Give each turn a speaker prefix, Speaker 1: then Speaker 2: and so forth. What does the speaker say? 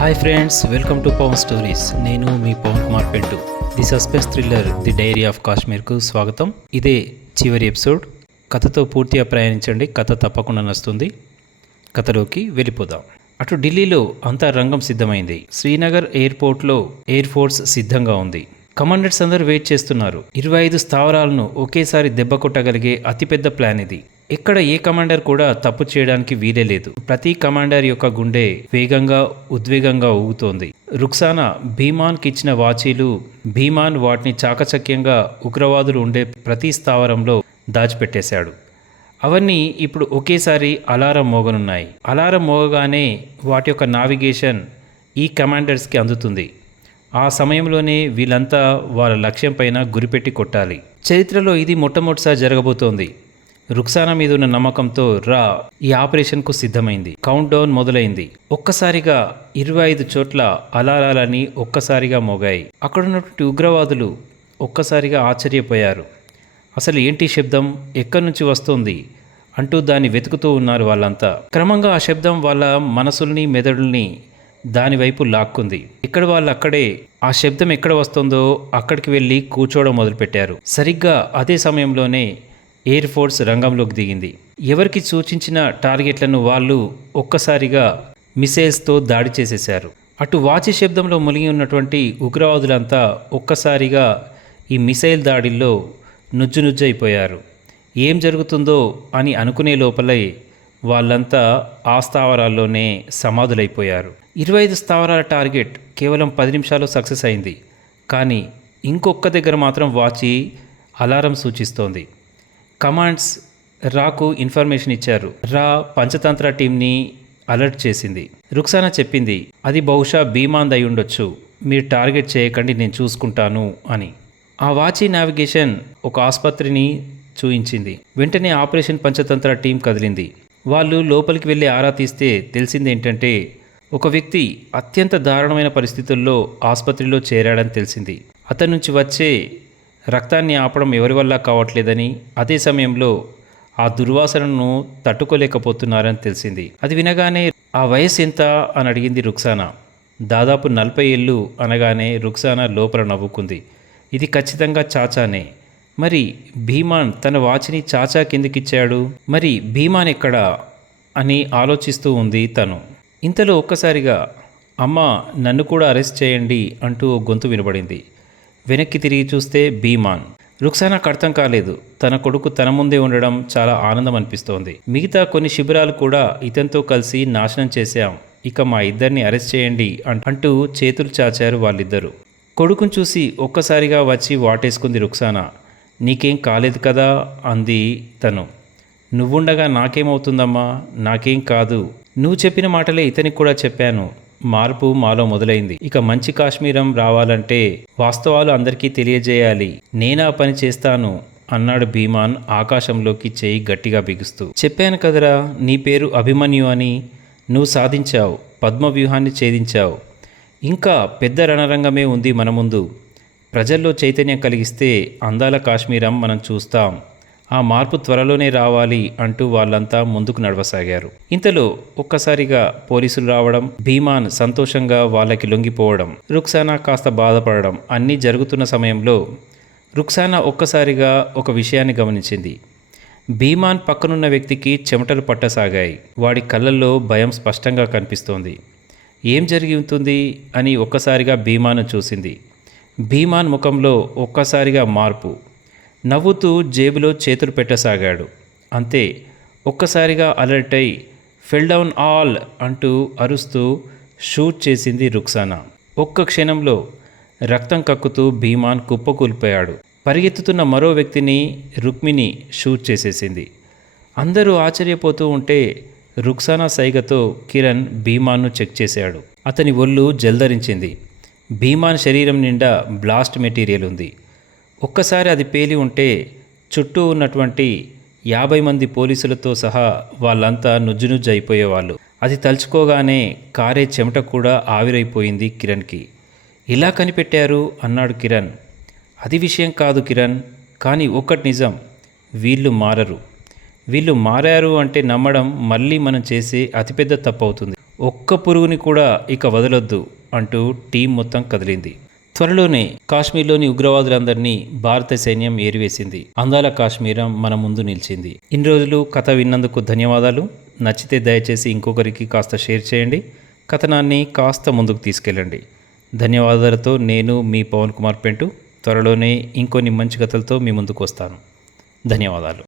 Speaker 1: Hi friends welcome to Pawan stories. నేను మీ Pawan Kumar Pentu. The suspense thriller the diary of కాశ్మీర్కు స్వాగతం. ఇదే చివరి episode. కథతో పూర్తిగా ప్రయాణించండి కథ తప్పకుండా నస్తుంది. కథలోకి వెళ్ళిపోదాం. అటు ఢిల్లీలో అంతా రంగం సిద్ధమైంది. శ్రీనగర్ ఎయిర్పోర్ట్లో ఎయిర్ ఫోర్స్ సిద్ధంగా ఉంది. కమాండర్స్ అందరూ వెయిట్ చేస్తున్నారు. ఇరవై ఐదు స్థావరాలను ఒకేసారి దెబ్బ కొట్టగలిగే అతిపెద్ద ప్లాన్ ఇది. ఎక్కడ ఏ కమాండర్ కూడా తప్పు చేయడానికి వీలే లేదు. ప్రతి కమాండర్ యొక్క గుండె వేగంగా ఉద్వేగంగా ఊగుతోంది. రుక్సానా భీమాన్కి ఇచ్చిన వాచీలు భీమాన్ వాటిని చాకచక్యంగా ఉగ్రవాదులు ఉండే ప్రతి స్థావరంలో దాచిపెట్టేశాడు. అవన్నీ ఇప్పుడు ఒకేసారి అలారం మోగనున్నాయి. అలారం మోగగానే వాటి యొక్క నావిగేషన్ ఈ కమాండర్స్కి అందుతుంది. ఆ సమయంలోనే వీళ్ళంతా వాళ్ళ లక్ష్యం పైన గురిపెట్టి కొట్టాలి. చరిత్రలో ఇది మొట్టమొదటిసారి జరగబోతోంది. రుక్సానా మీద ఉన్న నమ్మకంతో రా ఈ ఆపరేషన్కు సిద్ధమైంది. కౌంట్ డౌన్ మొదలైంది. ఒక్కసారిగా ఇరవై ఐదు చోట్ల అలారాలని ఒక్కసారిగా మోగాయి. అక్కడ ఉన్నటువంటి ఉగ్రవాదులు ఒక్కసారిగా ఆశ్చర్యపోయారు. అసలు ఏంటి శబ్దం? ఎక్కడి నుంచి వస్తోంది? అంటూ దాన్ని వెతుకుతూ ఉన్నారు వాళ్ళంతా. క్రమంగా ఆ శబ్దం వాళ్ళ మనసుల్ని మెదడుల్ని దానివైపు లాక్కుంది. ఇక్కడ వాళ్ళు అక్కడే? ఆ శబ్దం ఎక్కడ వస్తుందో అక్కడికి వెళ్ళి కూర్చోవడం మొదలుపెట్టారు. సరిగ్గా అదే సమయంలోనే ఎయిర్ ఫోర్స్ రంగంలోకి దిగింది. ఎవరికి సూచించిన టార్గెట్లను వాళ్ళు ఒక్కసారిగా మిసైల్స్తో దాడి చేసేశారు. అటు వాచి శబ్దంలో మునిగి ఉన్నటువంటి ఉగ్రవాదులంతా ఒక్కసారిగా ఈ మిసైల్ దాడిల్లో నుజ్జునుజ్జైపోయారు ఏం జరుగుతుందో అని అనుకునే లోపలే వాళ్ళంతా ఆ స్థావరాల్లోనే సమాధులైపోయారు. ఇరవై ఐదు స్థావరాల టార్గెట్ కేవలం పది నిమిషాల్లో సక్సెస్ అయింది. కానీ ఇంకొక దగ్గర మాత్రం వాచి అలారం సూచిస్తోంది. కమాండ్స్ రాకు ఇన్ఫర్మేషన్ ఇచ్చారు. రా పంచతంత్ర టీంని అలర్ట్ చేసింది. రుక్సానా చెప్పింది అది బహుశా భీమాంద్ అయి ఉండొచ్చు. మీరు టార్గెట్ చేయకండి నేను చూసుకుంటాను అని. ఆ వాచి నావిగేషన్ ఒక ఆసుపత్రిని చూయించింది. వెంటనే ఆపరేషన్ పంచతంత్ర టీం కదిలింది. వాళ్ళు లోపలికి వెళ్ళి ఆరా తీస్తే తెలిసింది ఏంటంటే ఒక వ్యక్తి అత్యంత దారుణమైన పరిస్థితుల్లో ఆసుపత్రిలో చేరాడని తెలిసింది. అతని నుంచి వచ్చే రక్తాన్ని ఆపడం ఎవరి వల్ల కావట్లేదని అదే సమయంలో ఆ దుర్వాసనను తట్టుకోలేకపోతున్నారని తెలిసింది. అది వినగానే ఆ వయసు ఎంత? అని అడిగింది రుక్సానా. దాదాపు నలభై ఏళ్ళు అనగానే రుక్సానా లోపల నవ్వుకుంది. ఇది ఖచ్చితంగా చాచానే. మరి భీమాన్ తన వాచిని చాచా కిందకిచ్చాడు? మరి భీమాన్ ఎక్కడ? అని ఆలోచిస్తూ ఉంది తను. ఇంతలో ఒక్కసారిగా అమ్మ నన్ను కూడా అరెస్ట్ చేయండి అంటూ ఓ గొంతు వినబడింది. వెనక్కి తిరిగి చూస్తే భీమాన్. రుక్సానాకు అర్థం కాలేదు. తన కొడుకు తన ముందే ఉండడం చాలా ఆనందం అనిపిస్తోంది. మిగతా కొన్ని శిబిరాలు కూడా ఇతనితో కలిసి నాశనం చేశాం. ఇక మా ఇద్దరిని అరెస్ట్ చేయండి అంటూ చేతులు చాచారు వాళ్ళిద్దరూ. కొడుకును చూసి ఒక్కసారిగా వచ్చి వాటేసుకుంది రుక్సానా. నీకేం కాలేదు కదా? అంది తను. నువ్వుండగా నాకేమవుతుందమ్మా? నాకేం కాదు. నువ్వు చెప్పిన మాటలే ఇతనికి కూడా చెప్పాను. మార్పు మాలో మొదలైంది. ఇక మంచి కాశ్మీరం రావాలంటే వాస్తవాలు అందరికీ తెలియజేయాలి. నేనా పని చేస్తాను అన్నాడు భీమాన్ ఆకాశంలోకి చేయి గట్టిగా బిగుస్తూ. చెప్పాను కదరా నీ పేరు అభిమన్యు అని నువ్వు సాధించావు పద్మవ్యూహాన్ని ఛేదించావు. ఇంకా పెద్ద రణరంగమే ఉంది మన ముందు. ప్రజల్లో చైతన్యం కలిగిస్తే అందాల కాశ్మీరం మనం చూస్తాం. ఆ మార్పు త్వరలోనే రావాలి అంటూ వాళ్ళంతా ముందుకు నడవసాగారు. ఇంతలో ఒక్కసారిగా పోలీసులు రావడం భీమాన్ సంతోషంగా వాళ్ళకి లొంగిపోవడం రుక్సానా కాస్త బాధపడడం అన్నీ జరుగుతున్న సమయంలో రుక్సానా ఒక్కసారిగా ఒక విషయాన్ని గమనించింది. భీమాన్ పక్కనున్న వ్యక్తికి చెమటలు పట్టసాగాయి. వాడి కళ్ళల్లో భయం స్పష్టంగా కనిపిస్తోంది. ఏం జరిగి ఉంటుంది అని ఒక్కసారిగా భీమాను చూసింది. భీమాన్ ముఖంలో ఒక్కసారిగా మార్పు. నవ్వుతూ జేబులో చేతులు పెట్టసాగాడు. అంతే ఒక్కసారిగా అలర్ట్ అయి ఫెల్ డౌన్ ఆల్ అంటూ అరుస్తూ షూట్ చేసింది రుక్సానా. ఒక్క క్షణంలో రక్తం కక్కుతూ భీమాన్ కుప్పకూలిపోయాడు. పరిగెత్తుతున్న మరో వ్యక్తిని రుక్మిణి షూట్ చేసేసింది. అందరూ ఆశ్చర్యపోతూ ఉంటే రుక్సానా సైగతో కిరణ్ భీమాన్ను చెక్ చేశాడు. అతని ఒళ్ళు జల్దరించింది. భీమాన్ శరీరం నిండా బ్లాస్ట్ మెటీరియల్ ఉంది. ఒక్కసారి అది పేలి ఉంటే చుట్టూ ఉన్నటువంటి యాభై మంది పోలీసులతో సహా వాళ్ళంతా నుజ్జునుజ్జు అయిపోయేవాళ్ళు అది తలుచుకోగానే కారే చెమట కూడా ఆవిరైపోయింది కిరణ్కి. ఇలా కనిపెట్టారు? అన్నాడు కిరణ్. అది విషయం కాదు కిరణ్ కానీ ఒక్కటి నిజం. వీళ్ళు మారరు. వీళ్ళు మారారు అంటే నమ్మడం మళ్ళీ మనం చేసే అతిపెద్ద తప్పు అవుతుంది ఒక్క పురుగుని కూడా ఇక వదలొద్దు అంటూ టీం మొత్తం కదిలింది. త్వరలోనే కాశ్మీర్లోని ఉగ్రవాదులందరినీ భారత సైన్యం ఏరివేసింది. అందాల కాశ్మీరం మన ముందు నిలిచింది. ఇన్ని రోజులు కథ విన్నందుకు ధన్యవాదాలు. నచ్చితే దయచేసి ఇంకొకరికి కాస్త షేర్ చేయండి. కథనాన్ని కాస్త ముందుకు తీసుకెళ్ళండి. ధన్యవాదాలతో నేను మీ పవన్ కుమార్ పెంటు త్వరలోనే ఇంకొన్ని మంచి కథలతో మీ ముందుకు వస్తాను. ధన్యవాదాలు.